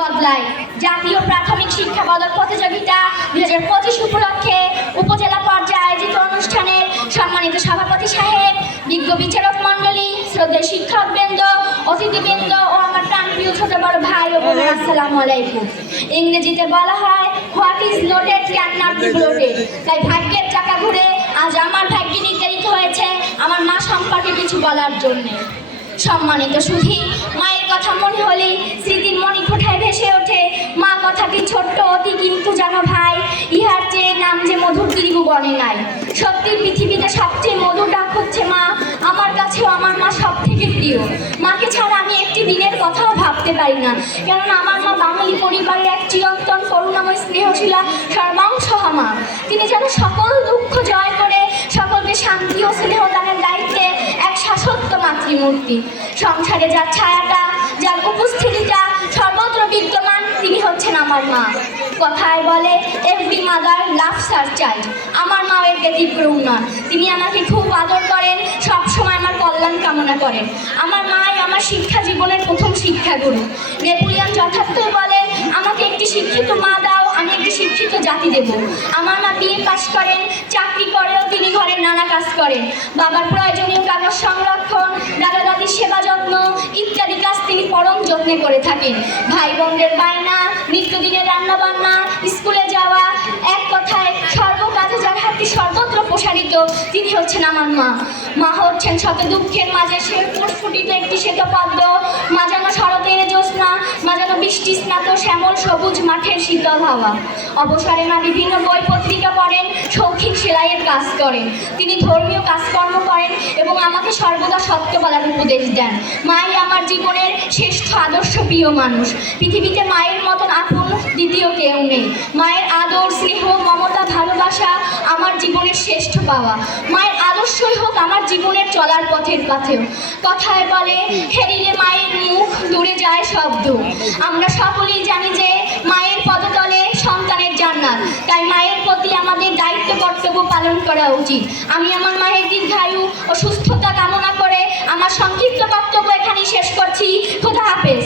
বদলায়। জাতীয় প্রাথমিক শিক্ষা পদক প্রতিযোগিতা 2025 উপলক্ষে উপজেলা পর্যায়ে আয়োজিত অনুষ্ঠানের সম্মানিত সভাপতি সাহেব, বিজ্ঞ বিচারক মণ্ডলী, শ্রদ্ধেয় শিক্ষকবৃন্দ, অতিথিবৃন্দ ও আমার প্রাণপ্রিয় ছোট বড় ভাই ও বোনেরা, আসসালামু আলাইকুম। ইংরেজিতে বলা হয় what is noted can not be blotted. তাই ভাগ্যের চাকা ঘুরে আজ আমার ভাগ্যে নির্ধারিত হয়েছে আমার মা সম্পর্কে কিছু বলার জন্যে। সম্মানিত সুধী, মায়ের কথা মনে হলেই স্মৃতির মণিকোঠায় ভেসে ওঠে মা কথাটি ছোট্ট অতি, কিন্তু জানো ভাই, ইহার চেয়ে নাম যে মধুর ত্রিভুবনে নাই। সত্যি পৃথিবীতে সবচেয়ে মধুর ডাক হচ্ছে মা। আমার কাছেও আমার মা সব থেকে প্রিয়। মাকে ছাড়া আমি একটি দিনের কথাও ভাবতে পারি না, কেননা আমার মা বাঙালি পরিবারের এক চিরন্তন করুণাময় স্নেহশীলা সর্বাংশহা মা। তিনি যেন সকল দুঃখ জয় করে সকলকে শান্তি ও স্নেহ দানের দায়িত্বে এক শাশ্বত মাতৃমূর্তি। সংসারে যার ছায়াটা, যার উপস্থিতিটা সর্বত্র বিদ্যমান, তিনি হচ্ছেন আমার মা। কথায় বলে every mother loves her child. আমার মা এর ব্যতিক্রম নন। তিনি আমাকে খুব আদর করেন, সবসময় আমার কল্যাণ কামনা করেন। আমার মাই আমার শিক্ষা জীবনের প্রথম শিক্ষাগুরু। নেপোলিয়ন যথার্থই বলেন, আমাকে একটি শিক্ষিত মা দাও, আমি একটি শিক্ষিত জাতি দেব। আমার মা বিএ পাশ করেন, চাকরি করেও তিনি ঘরের নানা কাজ করেন। বাবার প্রয়োজনীয় কাগজ সংরক্ষণ, দাদা দাদির সেবা যত্ন ইত্যাদি কাজ তিনি পরম যত্নে করে থাকেন। ভাই বোনদের বায়না, নিত্যদিনের রান্নাবান্না, স্কুলে যাওয়া, এক কথায় সর্বকাজে যার হাতটি সর্বত্র প্রসারিত, তিনি হচ্ছেন আমার মা। মা হচ্ছেন শত দুঃখের মাঝে সে প্রস্ফুটিত একটি শ্বেত পদ্ম, মা যেন শরতের জ্যোৎস্না, মা যেন বৃষ্টি স্নাত শ্যামল সবুজ মাঠের শীতল হাওয়া। অবসরে মা বিভিন্ন বই পত্রিকা পড়েন, শৌখিন সেলাইয়ের কাজ করেন। তিনি ধর্মীয় কাজকর্ম করেন এবং আমাকে সর্বদা সত্য বলার উপদেশ দেন। মাই আমার জীবনের শ্রেষ্ঠ আদর্শ প্রিয় মানুষ। পৃথিবীতে মায়ের মতন আপন দ্বিতীয় কেউ নেই। মায়ের আদর, স্নেহ, মমতা, ভালোবাসা আমার জীবনের শ্রেষ্ঠ পাওয়া। মায়ের আদর্শই হোক আমার জীবনের চলার পথের পাথেও। কথায় বলে হেরিলে মায়ের মুখ দূরে যায় শব্দ। আমরা সকলেই জানি যে মায়ের পদতলে সন্তানের জান্নাত। তাই মায়ের প্রতি আমাদের দায়িত্ব কর্তব্য পালন করা উচিত। আমি আমার মায়ের দীর্ঘায়ু ও সুস্থতা কামনা করে আমার সংক্ষিপ্ত বক্তব্য এখানেই শেষ করছি। খোদা হাফেজ।